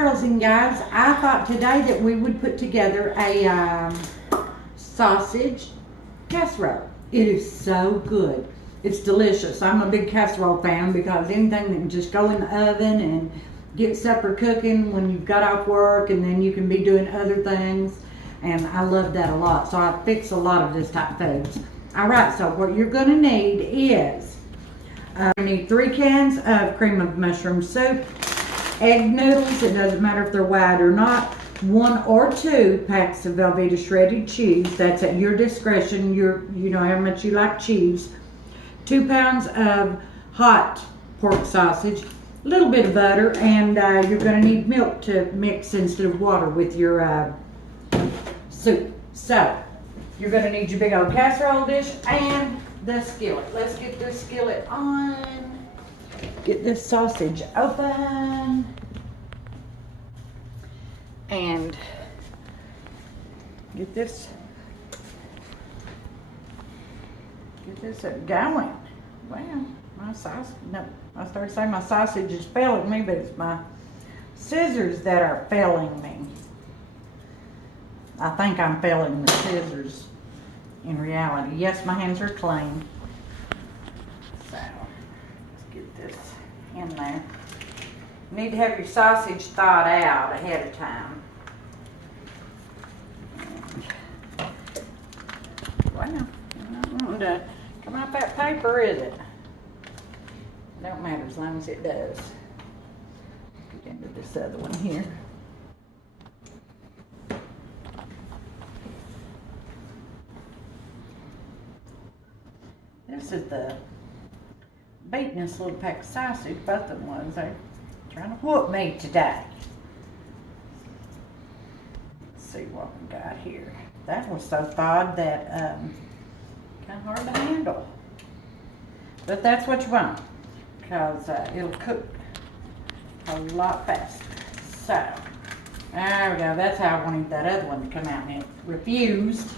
girls and guys, I thought today that we would put together a sausage casserole. It is so good. It's delicious. I'm a big casserole fan because anything that can just go in the oven and get supper cooking when you've got off work, and then you can be doing other things, and I love that a lot. So I fix a lot of this type of foods. Alright, so what you're going to need is you need 3 cans of cream of mushroom soup, egg noodles, it doesn't matter if they're white or not, 1 or 2 packs of Velveeta shredded cheese, that's at your discretion, you know how much you like cheese, 2 pounds of hot pork sausage, a little bit of butter, and you're going to need milk to mix instead of water with your soup. So, you're going to need your big old casserole dish and the skillet. Let's get this skillet on. Get this sausage open. And get this going. Well, my sausage, no, I started saying my sausage is failing me, but it's my scissors that are failing me. I think I'm failing the scissors in reality. Yes, my hands are clean. So, let's get this in there. You need to have your sausage thawed out ahead of time. Well, not wanting to come out that paper, is it? Don't matter as long as it does. Let's get into this other one here. This is the beatin'est little pack of sausage, both of them was. They're trying to whoop me today. Let's see what we got here. That was so thawed that kind of hard to handle. But that's what you want, because it'll cook a lot faster. So, there we go. That's how I wanted that other one to come out, and it refused.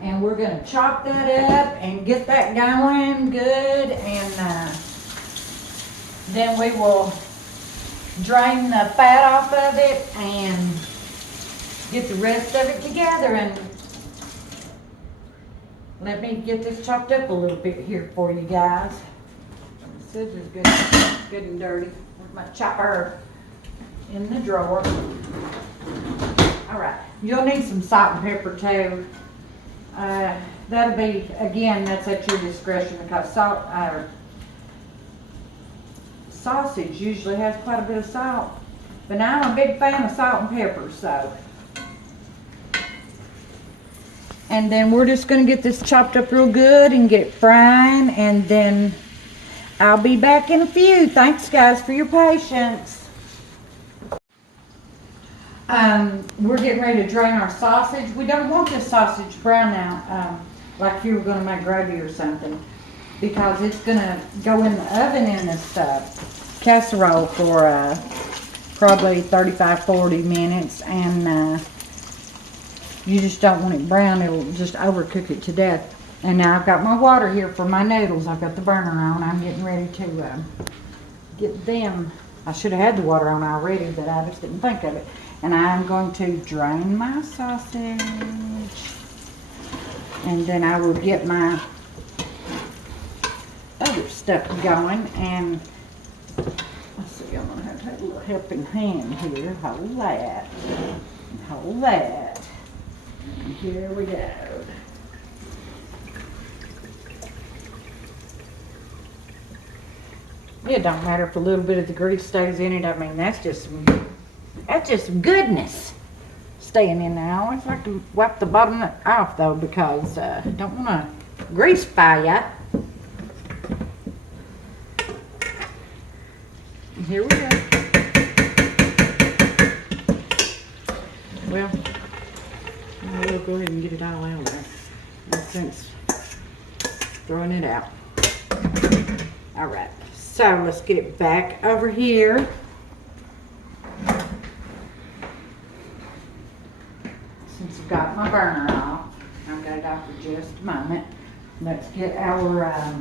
And we're going to chop that up and get that going good, and then we will drain the fat off of it and get the rest of it together. And let me get this chopped up a little bit here for you guys. The scissors good and dirty with my chopper in the drawer. Alright, you'll need some salt and pepper too. That'll be, again, that's at your discretion, because sausage usually has quite a bit of salt. But now I'm a big fan of salt and pepper, so. And then we're just going to get this chopped up real good and get it frying, and then I'll be back in a few. Thanks, guys, for your patience. We're getting ready to drain our sausage. We don't want this sausage brown now, like if you were going to make gravy or something, because it's going to go in the oven in this casserole for probably 35-40 minutes, and you just don't want it brown. It'll just overcook it to death. And now I've got my water here for my noodles. I've got the burner on. I'm getting ready to get them. I should have had the water on already, but I just didn't think of it. And I'm going to drain my sausage, and then I will get my other stuff going. And let's see, I'm going to have to have a little helping hand here. Hold that, and hold that, and here we go. It don't matter if a little bit of the grease stays in it. I mean, that's just some goodness staying in there. I always like to wipe the bottom off though, because I don't want to grease fire. Here we go. Well, we'll go ahead and get it all out there. No sense throwing it out. All right. So let's get it back over here. Since I've got my burner off, I've got it off for just a moment. Let's get our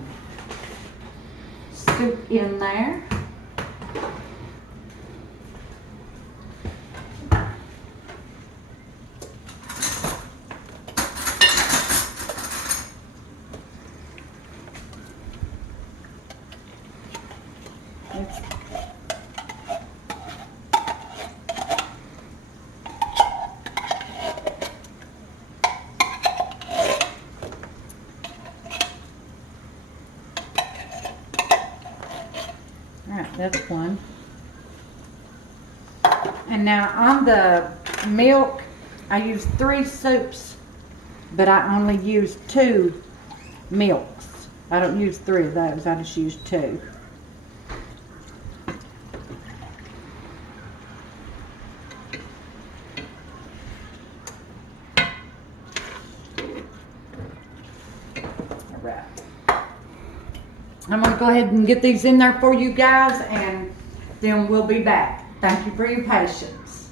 soup in there. Alright, that's one. And now on the milk, I use 3 soups, but I only use 2 milks. I don't use 3 of those, I just use 2. Alright. I'm going to go ahead and get these in there for you guys, and then we'll be back. Thank you for your patience.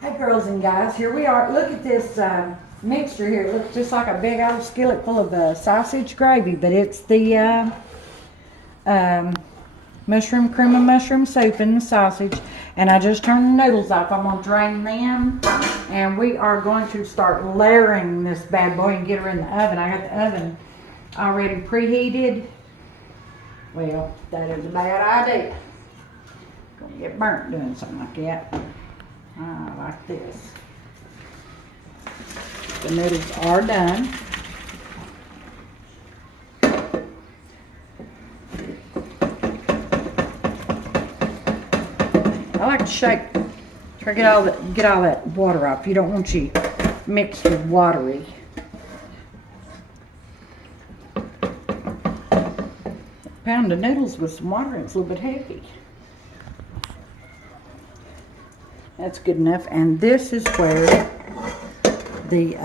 Hey girls and guys, here we are. Look at this mixture here. It looks just like a big old skillet full of sausage gravy, but it's the mushroom, cream of mushroom soup and the sausage. And I just turned the noodles off. I'm going to drain them, and we are going to start layering this bad boy and get her in the oven. I got the oven already preheated. Well, that is a bad idea. Gonna get burnt doing something like that. Like this. The noodles are done. I like to shake. Try to get all that water off. You don't want you mixed with watery. A pound of noodles with some water, it's a little bit heavy. That's good enough. And this is where the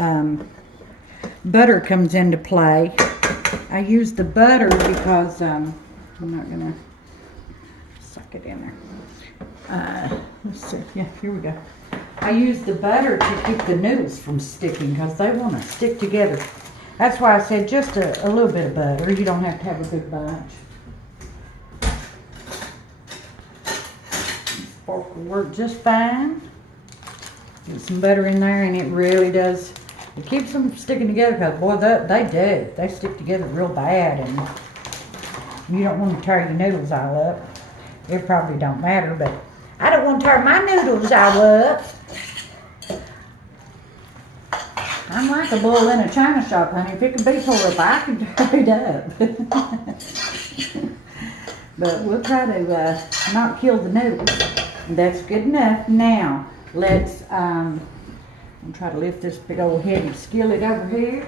butter comes into play. I use the butter because I'm not gonna suck it in there. Let's see. Yeah, here we go. I use the butter to keep the noodles from sticking because they want to stick together. That's why I said just a little bit of butter. You don't have to have a big bunch. Fork will work just fine. Get some butter in there, and it really does. It keeps them sticking together because, boy, they do. They stick together real bad, and you don't want to tear your noodles all up. It probably don't matter, but I don't want to tear my noodles all up. I'm like a bull in a china shop, honey. If it could be tore up, I can tear it up. But we'll try to not kill the noodles. That's good enough. Now, let's I'll try to lift this big old heavy skillet over here.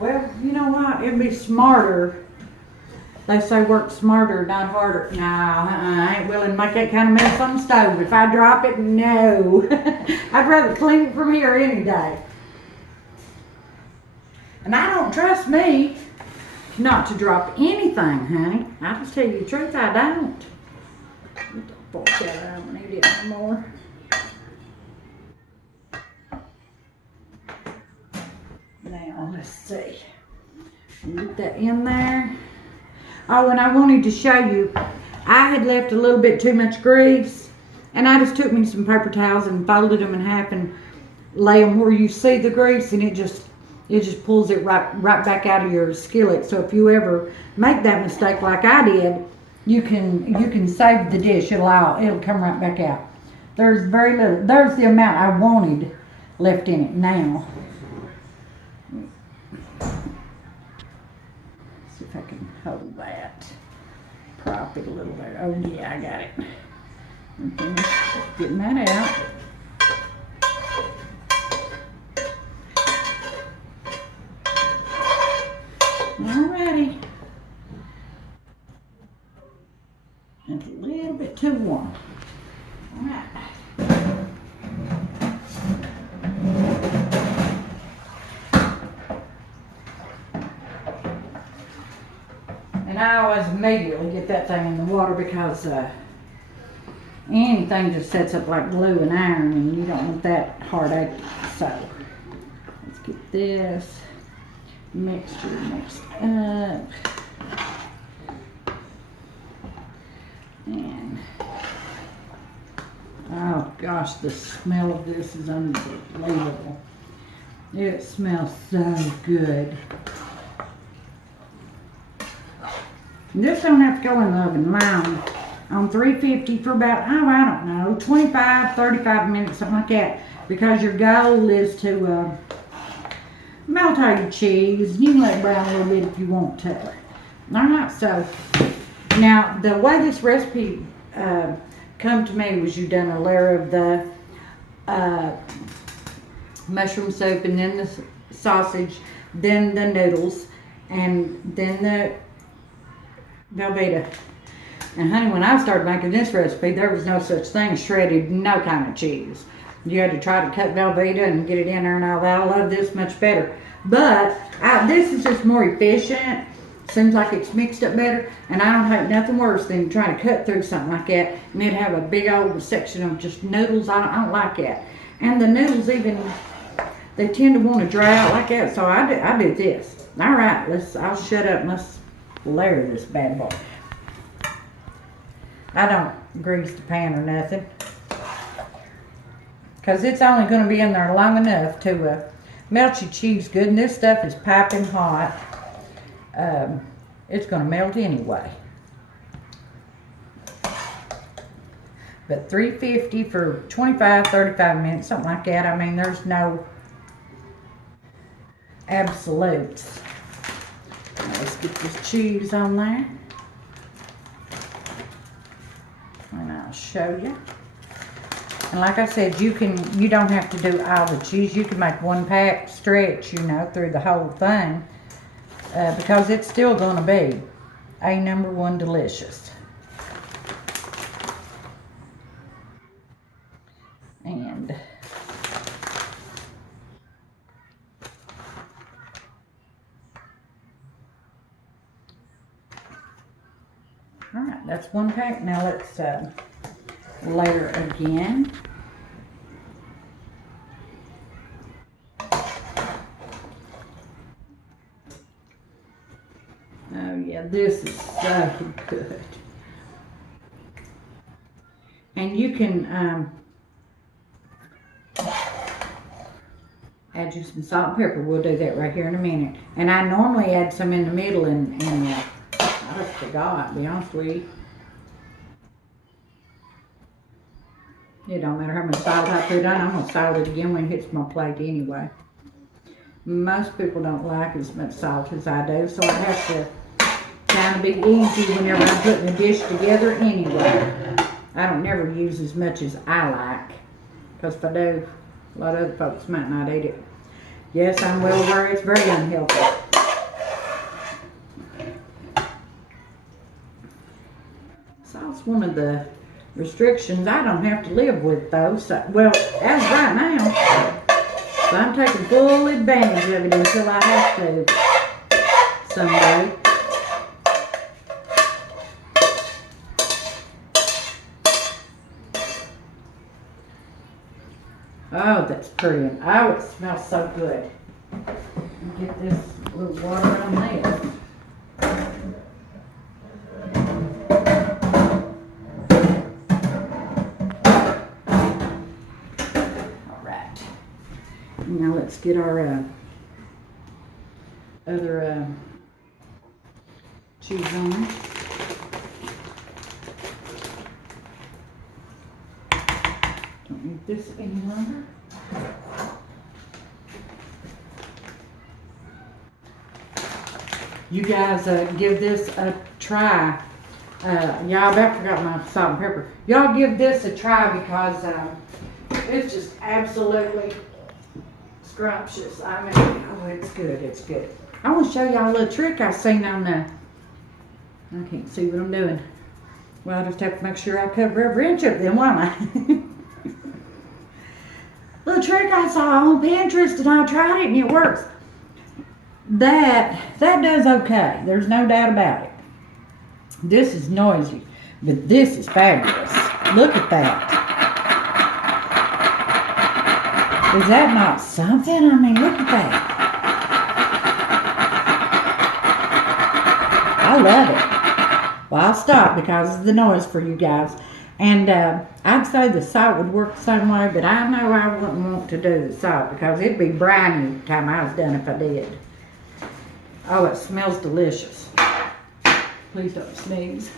Well, you know what? It'd be smarter. They say work smarter, not harder. No, I ain't willing to make that kind of mess on the stove. If I drop it, no. I'd rather clean it from here any day. And I don't trust me not to drop anything, honey. I'll just tell you the truth, I don't. Fork that, I don't need it anymore. Now, let's see. Get that in there. Oh, and I wanted to show you, I had left a little bit too much grease, and I just took me some paper towels and folded them in half and lay them where you see the grease, and it just pulls it right back out of your skillet. So if you ever make that mistake like I did, you can save the dish. It'll come right back out. There's very little. There's the amount I wanted left in it now. See if I can hold that. Prop it a little bit. Oh yeah, I got it. Okay, getting that out. Alrighty. It's a little bit too warm. Alright. And I always immediately get that thing in the water because anything just sets up like glue and iron, and you don't want that heartache. So let's get this mixture mixed up. And oh gosh, the smell of this is unbelievable. It smells so good. This don't have to go in the oven long on 350 for about, oh, I don't know, 25, 35 minutes, something like that. Because your goal is to melt all your cheese. You can let it brown a little bit if you want to. Alright, so now the way this recipe come to me was you done a layer of the mushroom soup, and then the sausage, then the noodles, and then the Velveeta. And honey, when I started making this recipe, there was no such thing as shredded, no kind of cheese. You had to try to cut Velveeta and get it in there and all that. I love this much better. But this is just more efficient. Seems like it's mixed up better. And I don't hate nothing worse than trying to cut through something like that and it'd have a big old section of just noodles. I don't like that. And the noodles even, they tend to want to dry out like that. So I do this. All right, I'll shut up and let's layer this bad boy. I don't grease the pan or nothing, because it's only going to be in there long enough to melt your cheese good. And this stuff is piping hot. It's going to melt anyway. But 350 for 25, 35 minutes, something like that. I mean, there's no absolutes. Now let's get this cheese on there. And I'll show you. And like I said, you don't have to do all the cheese. You can make one pack stretch, you know, through the whole thing. Because it's still going to be a #1 delicious. And alright, that's one pack. Now let's layer again. Oh yeah, this is so good. And you can add you some salt and pepper. We'll do that right here in a minute. And I normally add some in the middle, and I just forgot, to be honest with you. It don't matter how much salt I put on. I'm going to salt it again when it hits my plate anyway. Most people don't like as much salt as I do, so I have to kind of be easy whenever I'm putting a dish together anyway. I don't never use as much as I like, because if I do, a lot of other folks might not eat it. Yes, I'm well aware it's very unhealthy. Salt's one of the restrictions I don't have to live with, though. So, well, as right now, so I'm taking full advantage of it until I have to someday. Oh, that's pretty. And oh, it smells so good. Get this little water on this. Now let's get our other cheese on. Don't need this any longer. You guys give this a try. Y'all about forgot my salt and pepper. Y'all give this a try because it's just absolutely scrumptious. I mean, oh, it's good, it's good. I want to show y'all a little trick I've seen on the, I can't see what I'm doing. Well, I just have to make sure I cover every inch of them, won't I? Little trick I saw on Pinterest, and I tried it and it works. That does okay. There's no doubt about it. This is noisy, but this is fabulous. Look at that. Is that not something? I mean, look at that. I love it. Well, I'll stop because of the noise for you guys. And I'd say the salt would work the same way, but I know I wouldn't want to do the salt because it'd be briny the time I was done if I did. Oh, it smells delicious. Please don't sneeze.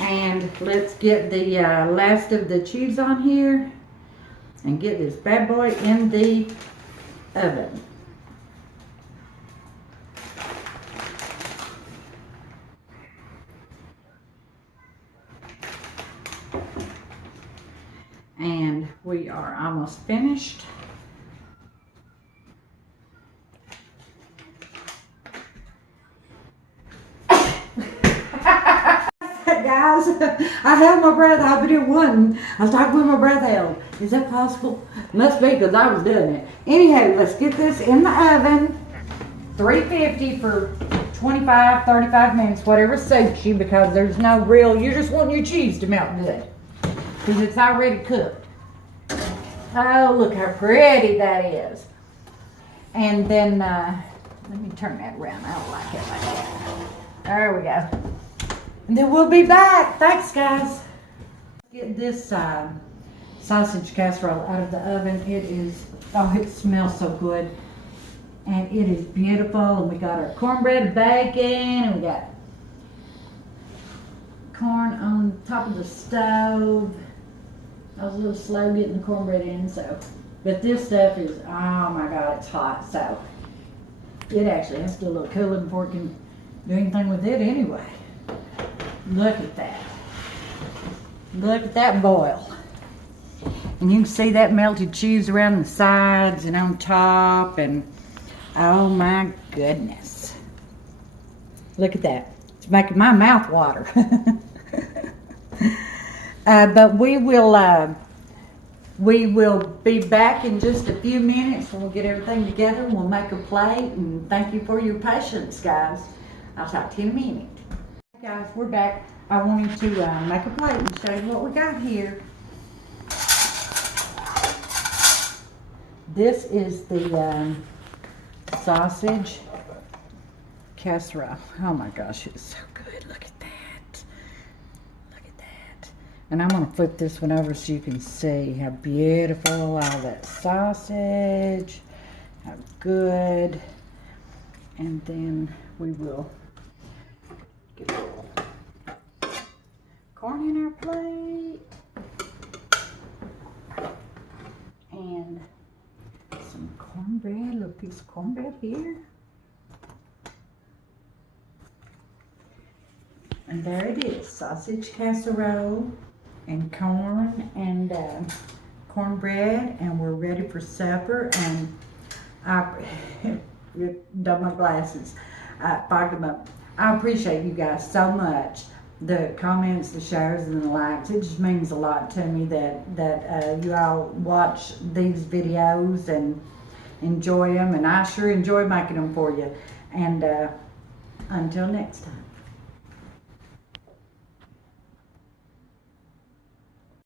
And let's get the last of the cheese on here and get this bad boy in the oven. And we are almost finished. Guys, I held my breath. I've been one. I was talking with my breath held. Is that possible? Must be, because I was doing it. Anyhow, let's get this in the oven. 350 for 25, 35 minutes, whatever suits you, because there's no real, you just want your cheese to melt good. Because it's already cooked. Oh, look how pretty that is. And then, let me turn that around. I don't like it like that. There we go. And then we'll be back. Thanks, guys. Get this sausage casserole out of the oven. It is, oh, it smells so good. And it is beautiful. And we got our cornbread and bacon. And we got corn on top of the stove. I was a little slow getting the cornbread in, so. But this stuff is, oh my God, it's hot. So it actually has to get a little cooler before it can do anything with it anyway. Look at that. Look at that boil. And you can see that melted cheese around the sides and on top, and oh my goodness. Look at that. It's making my mouth water. But we will be back in just a few minutes when we'll get everything together and we'll make a plate. And thank you for your patience, guys. I'll talk to you in a minute. Guys, we're back. I wanted to make a plate and show you what we got here. This is the sausage casserole. Oh my gosh, it's so good. Look at that. Look at that. And I'm going to flip this one over so you can see how beautiful all that sausage, how good. And then we will get a little corn in our plate and some cornbread, a little piece of cornbread here. And there it is, sausage casserole and corn and cornbread, and we're ready for supper. And I done my glasses, fogged them up. I appreciate you guys so much. The comments, the shares, and the likes. It just means a lot to me that you all watch these videos and enjoy them, and I sure enjoy making them for you. And until next time.